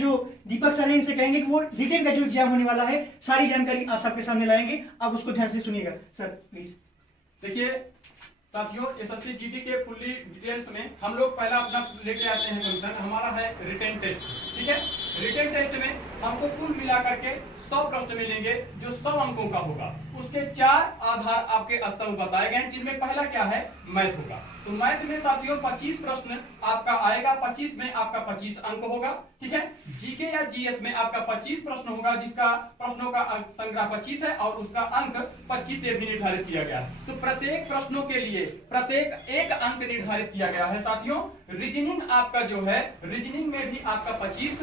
जो दीपक सर है इनसे कहेंगे कि वो रिटेन का जो एग्जाम होने वाला है सारी जानकारी आप सबके सामने लाएंगे, आप उसको ध्यान से सुनिएगा। Sir please. देखिए साथियों, एसएससी जीडी के फुल्ली डिटेल्स में हम लोग पहला अपना लेके आते हैं कंसेप्ट, हमारा है रिटेन टेस्ट। ठीक है, रिटेन टेस्ट में हमको कुल मिलाकर के 100 प्रश्न मिलेंगे जो 100 अंकों का होगा। उसके 4 आधार आपके स्तंभ बताए गए हैं, जिनमें पहला क्या है, मैथ होगा। तो मैथ में साथियों 25 प्रश्न आपका आएगा, 25 में आपका 25 अंक होगा। ठीक है, जीके या जीएस में आपका 25 प्रश्न होगा, जिसका प्रश्नों का संग्रह 25 है और उसका अंक 25 से भी निर्धारित किया गया है। तो प्रत्येक प्रश्नों के लिए प्रत्येक 1 अंक निर्धारित किया गया है। साथियों रीजनिंग आपका जो है, रीजनिंग में भी आपका 25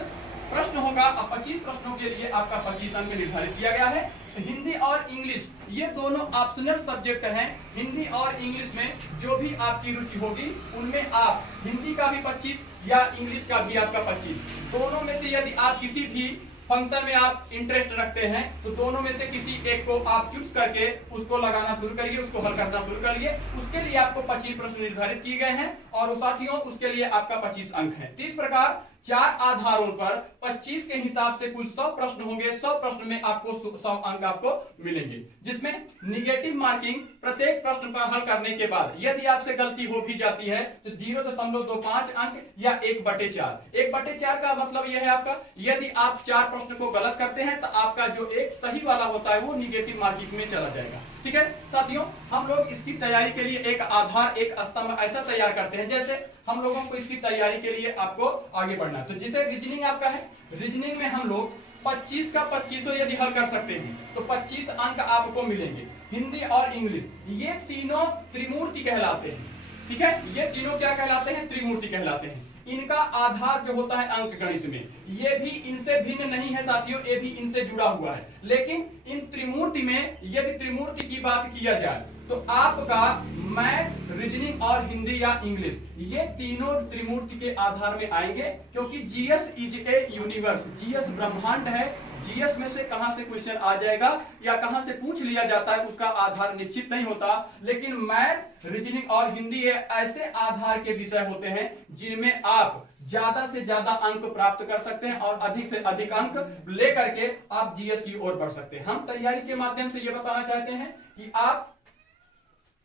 प्रश्न होगा और 25 प्रश्नों के लिए आपका 25 अंक निर्धारित किया गया है। हिंदी और इंग्लिश ये दोनों ऑप्शनल सब्जेक्ट हैं। हिंदी और इंग्लिश में जो भी आपकी रुचि होगी उनमें आप हिंदी का भी 25 या इंग्लिश का भी आपका 25, दोनों में से यदि आप किसी भी फंक्शन में आप इंटरेस्ट रखते हैं तो दोनों में से किसी एक को आप चूज करके उसको लगाना शुरू करिए, उसको हल करना शुरू करिए। उसके लिए आपको 25 प्रश्न निर्धारित किए गए हैं और साथियों उसके लिए आपका 25 अंक है। इस प्रकार 4 आधारों पर 25 के हिसाब से कुल 100 प्रश्न होंगे। 100 प्रश्न में आपको 100 अंक आपको मिलेंगे, जिसमें निगेटिव मार्किंग प्रत्येक प्रश्न का हल करने के बाद यदि आपसे गलती हो भी जाती है तो 0.25 अंक या 1/4। 1/4 का मतलब यह है आपका, यदि आप 4 प्रश्न को गलत करते हैं तो आपका जो एक सही वाला होता है वो निगेटिव मार्किंग में चला जाएगा। ठीक है साथियों, हम लोग इसकी तैयारी के लिए एक आधार, एक स्तंभ ऐसा तैयार करते हैं जैसे हम लोगों को इसकी तैयारी के लिए आपको आगे बढ़ना है। तो जैसे रीजनिंग आपका है, रीजनिंग में हम लोग 25 का 25 यदि हल कर सकते हैं तो 25 अंक आपको मिलेंगे। हिंदी और इंग्लिश ये तीनों त्रिमूर्ति कहलाते हैं। ठीक है, ये तीनों क्या कहलाते हैं, त्रिमूर्ति कहलाते हैं। इनका आधार जो होता है अंक गणित में, ये भी इनसे भिन्न नहीं है साथियों, ये भी इनसे जुड़ा हुआ है। लेकिन इन त्रिमूर्ति में यदि त्रिमूर्ति की बात किया जाए तो आपका मैथ, रीजनिंग और हिंदी या इंग्लिश ये तीनों त्रिमूर्ति के आधार में आएंगे, क्योंकि GS is a universe, GS ब्रह्मांड है। जीएस में से कहां से क्वेश्चन आ जाएगा या कहां से पूछ लिया जाता है उसका आधार निश्चित नहीं होता। लेकिन मैथ, रीजनिंग और हिंदी ये ऐसे आधार के विषय होते हैं जिनमें आप ज्यादा से ज्यादा अंक प्राप्त कर सकते हैं और अधिक से अधिक अंक लेकर के आप जीएस की ओर बढ़ सकते हैं। हम तैयारी के माध्यम से ये बताना चाहते हैं कि आप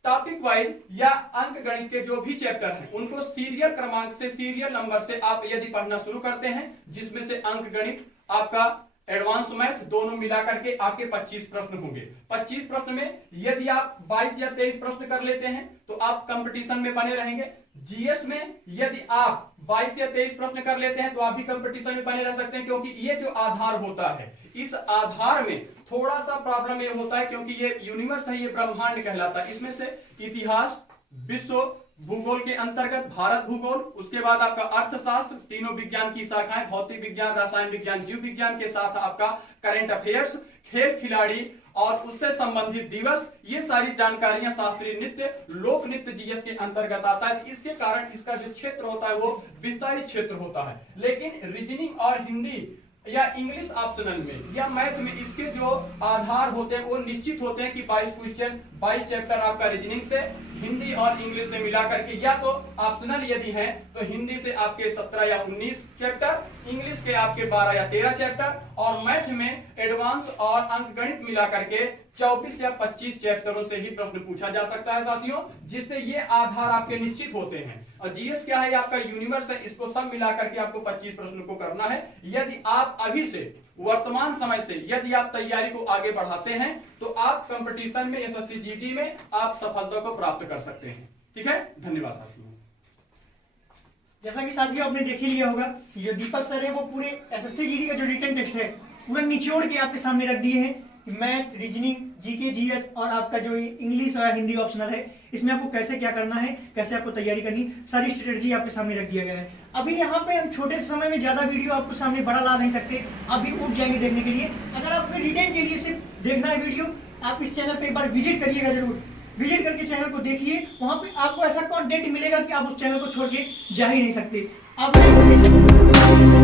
टॉपिक वाइज या अंक गणित के जो भी चैप्टर हैं उनको सीरियल क्रमांक से, सीरियल नंबर से आप यदि पढ़ना शुरू करते हैं, जिसमें से अंक गणित, आपका एडवांस मैथ दोनों मिलाकर के आपके 25 प्रश्न होंगे। 25 प्रश्न में यदि आप 22 या 23 प्रश्न कर लेते हैं तो आप कंपटीशन में बने रहेंगे। जीएस में यदि आप 22 या 23 प्रश्न कर लेते हैं तो आप भी कंपटीशन में बने रह सकते हैं, क्योंकि ये जो आधार होता है इस आधार में थोड़ा सा प्रॉब्लम ये होता है, क्योंकि ये यूनिवर्स है, ये ब्रह्मांड कहलाता है। इसमें से इतिहास, विश्व भूगोल के अंतर्गत भारत भूगोल, उसके बाद आपका अर्थशास्त्र, तीनों विज्ञान की शाखाएं, भौतिक विज्ञान, रसायन विज्ञान, जीव विज्ञान के साथ आपका करंट अफेयर्स, खेल खिलाड़ी और उससे संबंधित दिवस, ये सारी जानकारियां, शास्त्रीय नृत्य, लोक नृत्य जीएस के अंतर्गत आता है। इसके कारण इसका जो क्षेत्र होता है वो विस्तारित क्षेत्र होता है। लेकिन रीजनिंग और हिंदी या इंग्लिश ऑप्शनल में या मैथ में इसके जो आधार होते हैं वो निश्चित होते हैं कि 22 क्वेश्चन, 22 चैप्टर आपका रीजनिंग से, हिंदी और इंग्लिश से मिला करके, या तो ऑप्शनल यदि है तो हिंदी से आपके 17 या 19 चैप्टर, इंग्लिश के आपके 12 या 13 चैप्टर और मैथ में एडवांस और अंक गणित मिला करके 24 या 25 चैप्टरों से ही प्रश्न पूछा जा सकता है साथियों, जिससे ये आधार आपके निश्चित होते हैं। और जीएस क्या है, आपका यूनिवर्स है, इसको सब मिला करके आपको 25 प्रश्न को करना है। यदि आप अभी से, वर्तमान समय से यदि आप तैयारी को आगे बढ़ाते हैं तो आप कंपटीशन में, एसएससी जीडी में आप सफलता को प्राप्त कर सकते हैं। ठीक है, धन्यवाद साथियों। जैसा कि साथियों आपने देख ही लिया होगा कि जो दीपक सर है वो पूरे एसएससी जीडी का जो रिटन टेस्ट है पूरा निचोड़ के आपके सामने रख दिए हैं। मैथ, रीजनिंग, जीके, जीएस और आपका जो इंग्लिश और हिंदी ऑप्शनल है, इसमें आपको कैसे क्या करना है, कैसे आपको तैयारी करनी, सारी स्ट्रेटजी आपके सामने रख दिया गया है। अभी यहाँ पे हम छोटे से समय में ज्यादा वीडियो आपको सामने बड़ा ला नहीं सकते, अभी उठ जाएंगे देखने के लिए। अगर आपको रिटेन के लिए सिर्फ देखना है वीडियो, आप इस चैनल पे एक बार विजिट करिएगा, जरूर विजिट करके चैनल को देखिए। वहां पे आपको ऐसा कंटेंट मिलेगा कि आप उस चैनल को छोड़ के जा ही नहीं सकते। आप